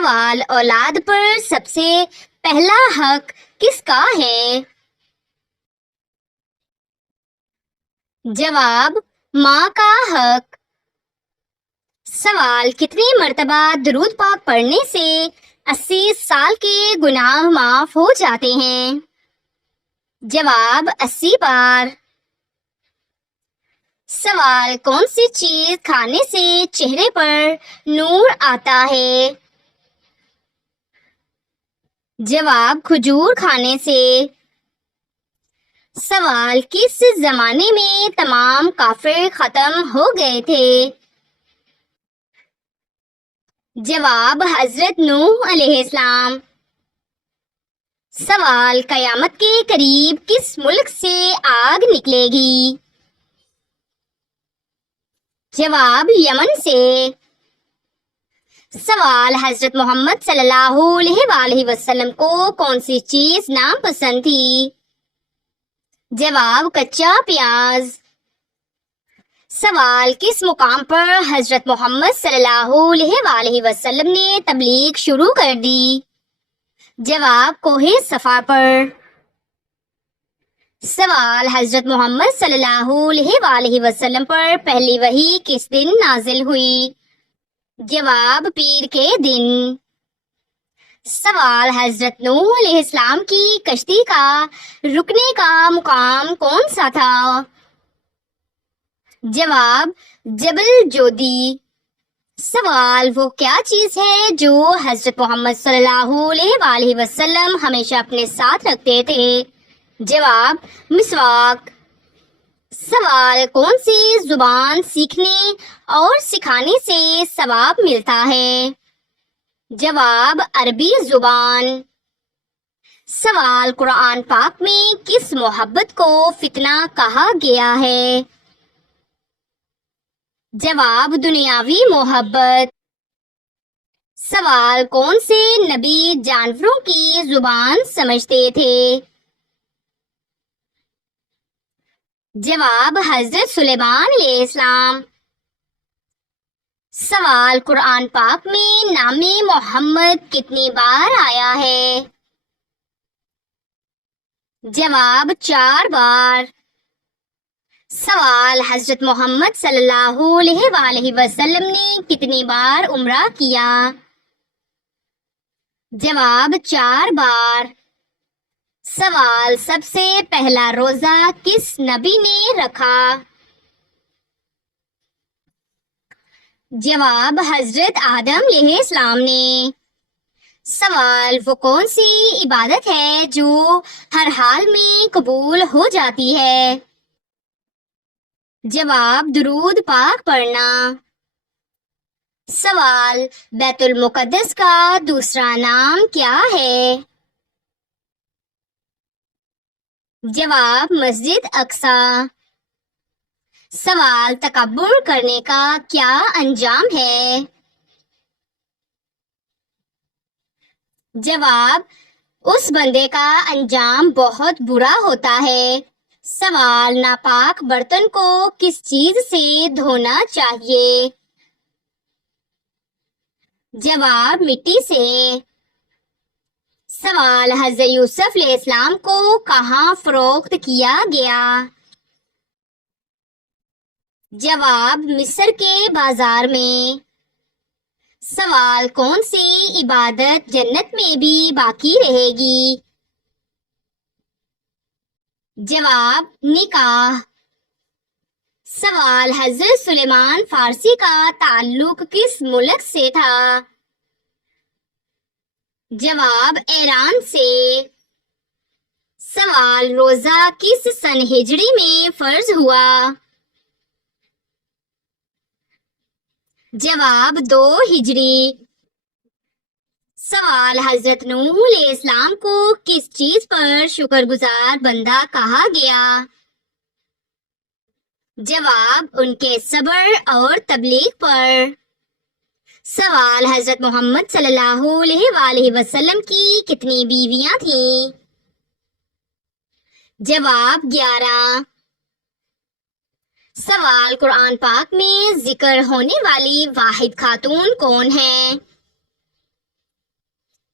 سوال، اولاد پر سب سے پہلا حق کس کا ہے؟ جواب، ماں کا حق۔ سوال، کتنی مرتبہ درود پاک پڑھنے سے 80 سال کے گناہ معاف ہو جاتے ہیں؟ جواب، 80 بار۔ سوال، کون سی چیز کھانے سے چہرے پر نور آتا ہے؟ جواب، کھجور کھانے سے۔ سوال، کس زمانے میں تمام کافر ختم ہو گئے تھے؟ جواب، حضرت نوح علیہ السلام۔ سوال، قیامت کے قریب کس ملک سے آگ نکلے گی؟ جواب، یمن سے۔ سوال، حضرت محمد صلی اللہ علیہ وآلہ وسلم کو کون سی چیز ناپسند تھی؟ جواب، کچا پیاز۔ سوال، کس مقام پر حضرت محمد صلی اللہ علیہ وآلہ وسلم نے تبلیغ شروع کر دی؟ جواب، کوہ صفا پر۔ سوال، حضرت محمد صلی اللہ علیہ وآلہ وسلم پر پہلی وحی کس دن نازل ہوئی؟ جواب، پیر کے دن۔ سوال، حضرت نوح علیہ السلام کی کشتی کا رکنے کا مقام کون سا تھا؟ جواب، جبل جودی۔ سوال، وہ کیا چیز ہے جو حضرت محمد صلی اللہ علیہ وآلہ وسلم ہمیشہ اپنے ساتھ رکھتے تھے؟ جواب، مسواک۔ سوال، کون سی زبان سیکھنے اور سکھانے سے ثواب ملتا ہے؟ جواب، عربی زبان۔ سوال، قرآن پاک میں کس محبت کو فتنہ کہا گیا ہے؟ جواب، دنیاوی محبت۔ سوال، کون سے نبی جانوروں کی زبان سمجھتے تھے؟ جواب، حضرت سلیمان علیہ السلام۔ سوال، قرآن پاک میں نام محمد کتنی بار آیا ہے؟ جواب، 4 بار۔ سوال، حضرت محمد صلی اللہ علیہ وآلہ وسلم نے کتنی بار عمرہ کیا؟ جواب، 4 بار۔ سوال، سب سے پہلا روزہ کس نبی نے رکھا؟ جواب، حضرت آدم علیہ السلام نے۔ سوال، وہ کون سی عبادت ہے جو ہر حال میں قبول ہو جاتی ہے؟ جواب، درود پاک پڑھنا۔ سوال، بیت المقدس کا دوسرا نام کیا ہے؟ جواب، مسجد اقصی۔ سوال، تکبر کرنے کا کیا انجام ہے؟ جواب، اس بندے کا انجام بہت برا ہوتا ہے۔ سوال، ناپاک برتن کو کس چیز سے دھونا چاہیے؟ جواب، مٹی سے۔ سوال، حضرت یوسف علیہ السلام کو کہاں فروخت کیا گیا؟ جواب، مصر کے بازار میں۔ سوال، کون سی عبادت جنت میں بھی باقی رہے گی؟ جواب، نکاح۔ سوال، حضرت سلیمان فارسی کا تعلق کس ملک سے تھا؟ جواب، ایران سے۔ سوال، روزہ کس سن ہجری میں فرض ہوا؟ جواب، 2 ہجری۔ سوال، حضرت نوح علیہ السلام کو کس چیز پر شکر گزار بندہ کہا گیا؟ جواب، ان کے صبر اور تبلیغ پر۔ سوال، حضرت محمد صلی اللہ علیہ وآلہ وسلم کی کتنی بیویاں تھیں؟ جواب، 11۔ سوال، قرآن پاک میں ذکر ہونے والی واحد خاتون کون ہے؟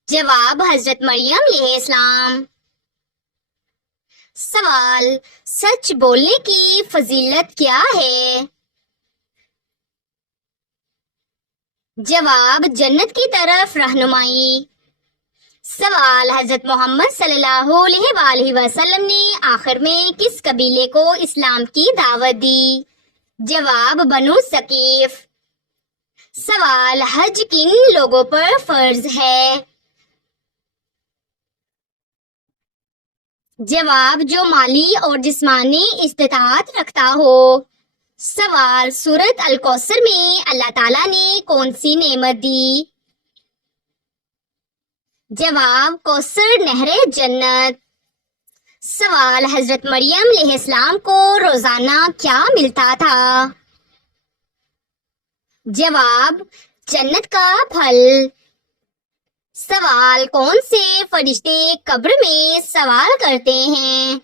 جواب حضرت مریم علیہ السلام۔ سوال، سچ بولنے کی فضیلت کیا ہے؟ جواب، جنت کی طرف رہنمائی۔ سوال، حضرت محمد صلی اللہ علیہ وآلہ وسلم نے آخر میں کس قبیلے کو اسلام کی دعوت دی؟ جواب، بنو ثقیف۔ سوال، حج کن لوگوں پر فرض ہے؟ جواب، جو مالی اور جسمانی استطاعت رکھتا ہو۔ سوال، سورۃ الکوثر میں اللہ تعالیٰ نے کون سی نعمت دی؟ جواب، کوثر نہر جنت۔ سوال، حضرت مریم علیہ السلام کو روزانہ کیا ملتا تھا؟ جواب، جنت کا پھل۔ سوال، کون سے فرشتے قبر میں سوال کرتے ہیں؟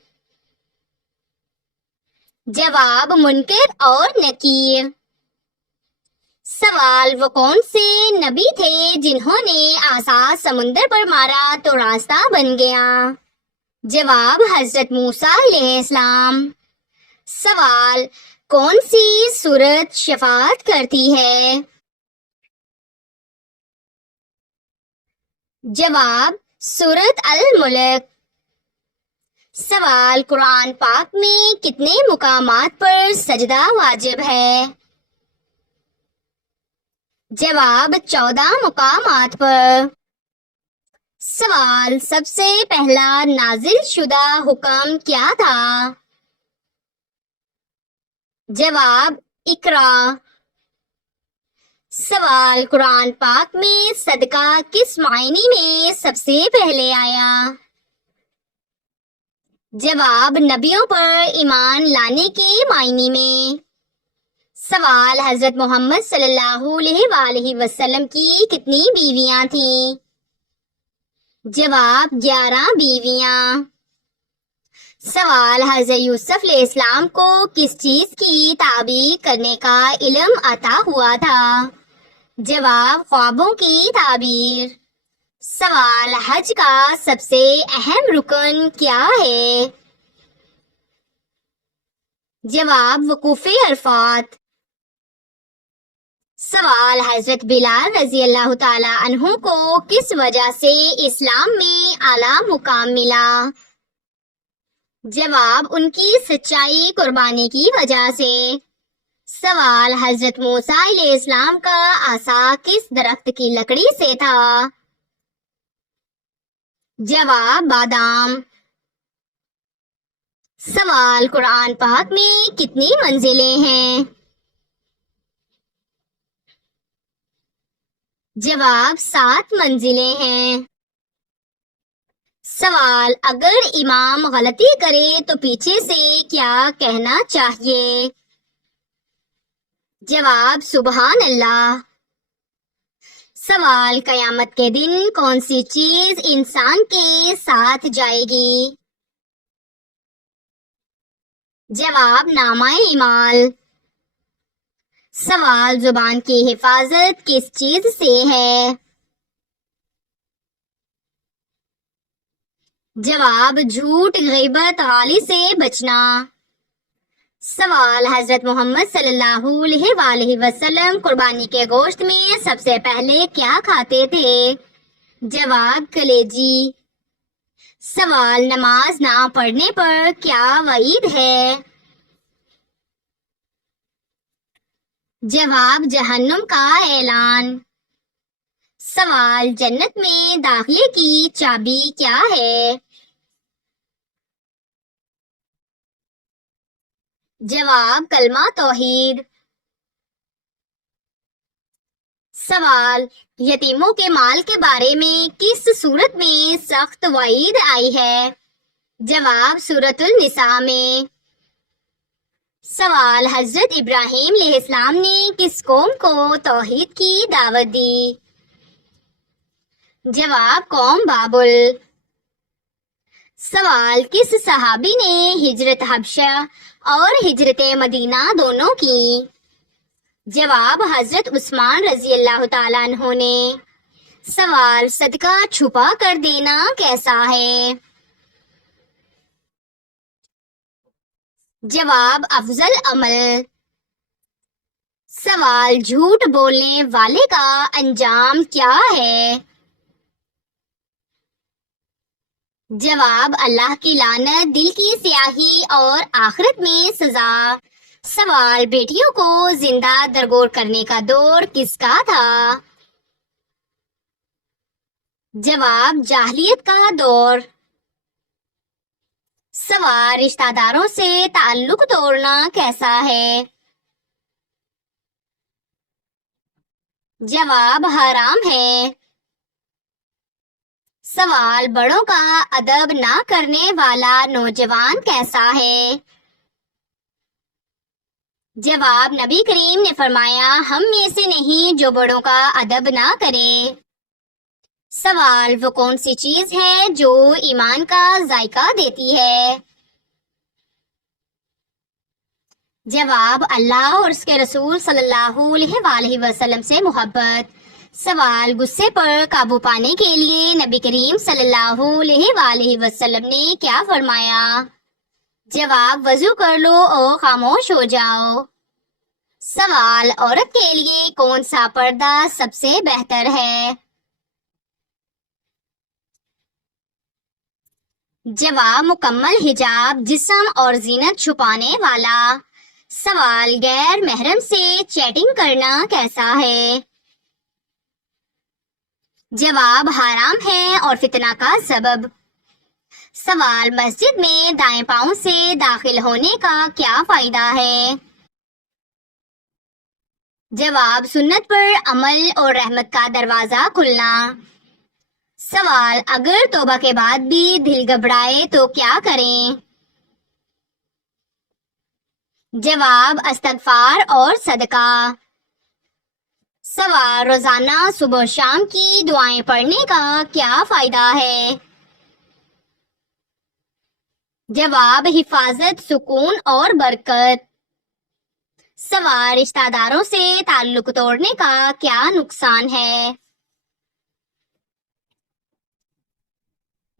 جواب، منکر اور نکیر۔ سوال، وہ کون سے نبی تھے جنہوں نے عصا سمندر پر مارا تو راستہ بن گیا؟ جواب، حضرت موسیٰ علیہ السلام۔ سوال، کون سی سورت شفاعت کرتی ہے؟ جواب، سورۃ الملک۔ سوال، قرآن پاک میں کتنے مقامات پر سجدہ واجب ہے؟ جواب، 14 مقامات پر۔ سوال، سب سے پہلا نازل شدہ حکم کیا تھا؟ جواب، اقرا۔ سوال، قرآن پاک میں صدقہ کس معنی میں سب سے پہلے آیا؟ جواب، نبیوں پر ایمان لانے کے معنی میں۔ سوال، حضرت محمد صلی اللہ علیہ وآلہ وسلم کی کتنی بیویاں تھیں؟ جواب، 11 بیویاں۔ سوال، حضرت یوسف علیہ السلام کو کس چیز کی تعبیر کرنے کا علم عطا ہوا تھا؟ جواب، خوابوں کی تعبیر۔ سوال، حج کا سب سے اہم رکن کیا ہے؟ جواب، وقوف عرفات۔ سوال، حضرت بلال رضی اللہ تعالی عنہ کو کس وجہ سے اسلام میں اعلیٰ مقام ملا؟ جواب، ان کی سچائی قربانی کی وجہ سے۔ سوال، حضرت موسیٰ علیہ السلام کا عصا کس درخت کی لکڑی سے تھا؟ جواب، بادام۔ سوال، قرآن پاک میں کتنی منزلیں ہیں؟ جواب، 7 منزلیں ہیں۔ سوال، اگر امام غلطی کرے تو پیچھے سے کیا کہنا چاہیے؟ جواب، سبحان اللہ۔ سوال، قیامت کے دن کون سی چیز انسان کے ساتھ جائے گی؟ جواب، نامہ اعمال۔ سوال، زبان کی حفاظت کس چیز سے ہے؟ جواب، جھوٹ، غیبت، غالی سے بچنا۔ سوال، حضرت محمد صلی اللہ علیہ وآلہ وسلم قربانی کے گوشت میں سب سے پہلے کیا کھاتے تھے؟ جواب، کلیجی۔ سوال، نماز نہ پڑھنے پر کیا وعید ہے؟ جواب، جہنم کا اعلان۔ سوال، جنت میں داخلے کی چابی کیا ہے؟ جواب، کلمہ توحید۔ سوال، یتیموں کے مال کے بارے میں کس صورت میں سخت وعید آئی ہے؟ جواب، سورۃ النساء میں۔ سوال، حضرت ابراہیم علیہ السلام نے کس قوم کو توحید کی دعوت دی؟ جواب، قوم بابل۔ سوال، کس صحابی نے ہجرت حبشہ اور ہجرت مدینہ دونوں کی؟ جواب، حضرت عثمان رضی اللہ تعالیٰ عنہ نے۔ سوال: صدقہ چھپا کر دینا کیسا ہے؟ جواب: افضل عمل۔ سوال: جھوٹ بولنے والے کا انجام کیا ہے؟ جواب: اللہ کی لعنت، دل کی سیاہی اور آخرت میں سزا۔ سوال: بیٹیوں کو زندہ درگور کرنے کا دور کس کا تھا؟ جواب: جاہلیت کا دور۔ سوال: رشتہ داروں سے تعلق توڑنا کیسا ہے؟ جواب: حرام ہے۔ سوال: بڑوں کا ادب نہ کرنے والا نوجوان کیسا ہے؟ جواب: نبی کریم نے فرمایا، ہم میں سے نہیں جو بڑوں کا ادب نہ کرے۔ سوال: وہ کون سی چیز ہے جو ایمان کا ذائقہ دیتی ہے؟ جواب: اللہ اور اس کے رسول صلی اللہ علیہ وآلہ وسلم سے محبت۔ سوال: غصے پر قابو پانے کے لیے نبی کریم صلی اللہ علیہ وآلہ وسلم نے کیا فرمایا؟ جواب: وضو کر لو اور خاموش ہو جاؤ۔ سوال: عورت کے لیے کون سا پردہ سب سے بہتر ہے؟ جواب: مکمل حجاب، جسم اور زینت چھپانے والا۔ سوال: غیر محرم سے چیٹنگ کرنا کیسا ہے؟ جواب: حرام ہے اور فتنہ کا سبب۔ سوال: مسجد میں دائیں پاؤں سے داخل ہونے کا کیا فائدہ ہے؟ جواب: سنت پر عمل اور رحمت کا دروازہ کھلنا۔ سوال: اگر توبہ کے بعد بھی دل گھبرائے تو کیا کریں؟ جواب: استغفار اور صدقہ۔ سوال: روزانہ صبح و شام کی دعائیں پڑھنے کا کیا فائدہ ہے؟ جواب: حفاظت، سکون اور برکت۔ سوال: رشتہ داروں سے تعلق توڑنے کا کیا نقصان ہے؟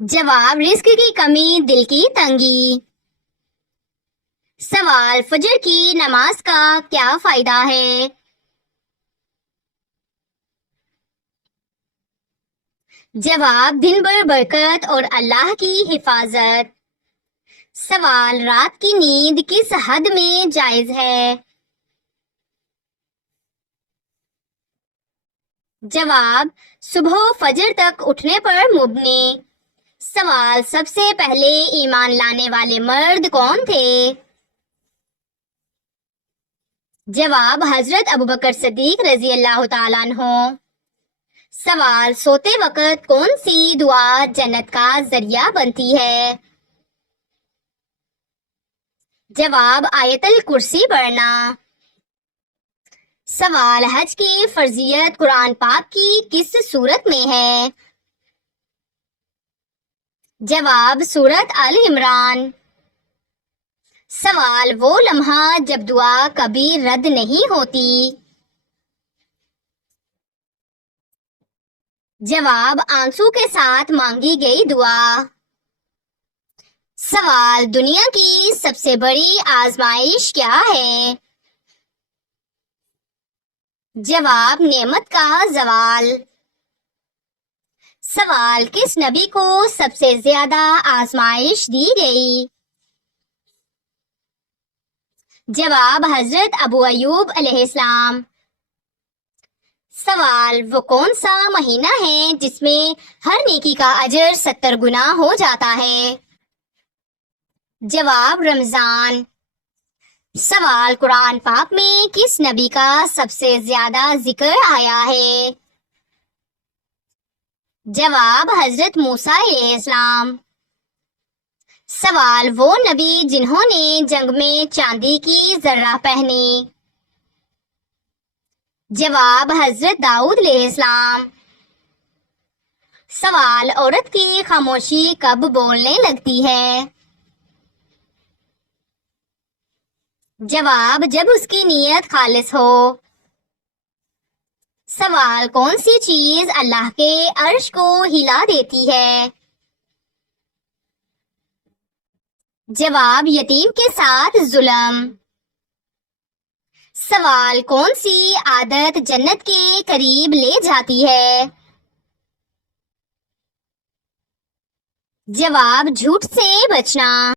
جواب: رزق کی کمی، دل کی تنگی۔ سوال: فجر کی نماز کا کیا فائدہ ہے؟ جواب: دن بھر برکت اور اللہ کی حفاظت۔ سوال: رات کی نیند کس حد میں جائز ہے؟ جواب: صبح و فجر تک اٹھنے پر مبنی۔ سوال: سب سے پہلے ایمان لانے والے مرد کون تھے؟ جواب: حضرت ابوبکر صدیق رضی اللہ تعالیٰ عنہ۔ سوال: سوتے وقت کون سی دعا جنت کا ذریعہ بنتی ہے؟ جواب: آیت الکرسی پڑھنا۔ سوال: حج کی فرضیت قرآن پاک کی کس سورت میں ہے؟ جواب: سورت آل عمران۔ سوال: وہ لمحہ جب دعا کبھی رد نہیں ہوتی۔ جواب: آنسو کے ساتھ مانگی گئی دعا۔ سوال: دنیا کی سب سے بڑی آزمائش کیا ہے؟ جواب: نعمت کا زوال۔ سوال: کس نبی کو سب سے زیادہ آزمائش دی گئی؟ جواب: حضرت ابو ایوب علیہ السلام۔ سوال: وہ کون سا مہینہ ہے جس میں ہر نیکی کا اجر 70 گنا ہو جاتا ہے؟ جواب: رمضان۔ سوال: قرآن پاک میں کس نبی کا سب سے زیادہ ذکر آیا ہے؟ جواب: حضرت موسیٰ علیہ السلام۔ سوال: وہ نبی جنہوں نے جنگ میں چاندی کی ذرہ پہنی؟ جواب: حضرت داؤد علیہ السلام۔ سوال: عورت کی خاموشی کب بولنے لگتی ہے؟ جواب: جب اس کی نیت خالص ہو۔ سوال کون سی چیز اللہ کے عرش کو ہلا دیتی ہے؟ جواب یتیم کے ساتھ ظلم۔ سوال کون سی عادت جنت کے قریب لے جاتی ہے؟ جواب جھوٹ سے بچنا۔